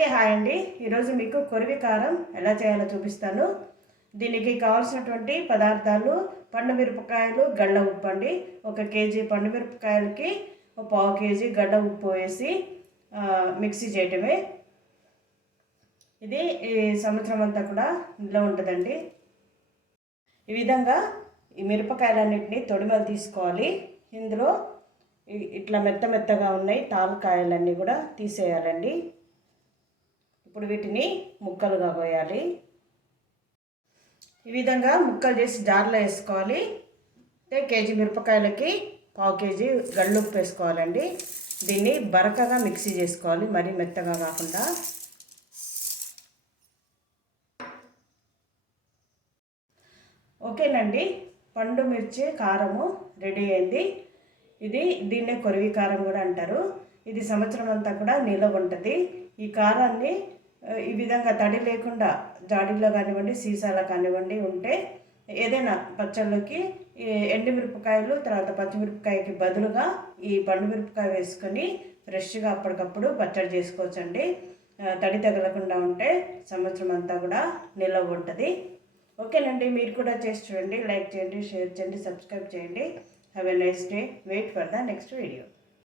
అందరికీ హాయ్ అండి. ఈరోజు మీకు కొరివి కారం ఎలా చేయాలో చూపిస్తాను. దీనికి కావాల్సినటువంటి పదార్థాలు పండు మిరపకాయలు, గడ్డ ఉప్పు అండి. 1 కేజీ పండు మిరపకాయలకి 1/2 కేజీ గడ్డ ఉప్పు వేసి మిక్సీ చేయటమే. ఇది ఈ సంవత్సరం అంతా కూడా నిల్వ ఉంటుందండి. ఈ విధంగా ఈ మిరపకాయలన్నింటినీ తొడిమలు తీసుకోవాలి. ఇందులో ఇట్లా మెత్తగా ఉన్నాయి తాలుకాయలన్నీ కూడా తీసేయాలండి. ఇప్పుడు వీటిని ముక్కలుగా కోయాలి. ఈ విధంగా ముక్కలు చేసి జార్లో వేసుకోవాలి. కేజీ మిరపకాయలకి 1/2 కేజీ గళ్ళుప్పు వేసుకోవాలండి. దీన్ని బరకగా మిక్సీ చేసుకోవాలి, మరీ మెత్తగా కాకుండా. ఓకేనండి, పండు మిర్చి కారము రెడీ అయింది. దీన్నే కొరివి కారం కూడా అంటారు. ఇది సంవత్సరం అంతా కూడా నిల్వ ఉంటుంది. ఈ కారాన్ని ఈ విధంగా తడి లేకుండా జాడీలో కానివ్వండి, సీసాలో కానివ్వండి ఉంటే ఏదైనా పచ్చళ్ళకి ఎండుమిరపకాయలు తర్వాత పచ్చిమిరపకాయకి బదులుగా ఈ పండు మిరపకాయ వేసుకొని ఫ్రెష్గా అప్పటికప్పుడు పచ్చడి చేసుకోవచ్చండి. తడి తగలకుండా ఉంటే సంవత్సరం అంతా కూడా నిల్వ ఉంటుంది. ఓకేనండి, మీరు కూడా చేసి చూడండి. లైక్ చేయండి, షేర్ చేయండి, సబ్స్క్రైబ్ చేయండి. Have a nice day. Wait for the next video.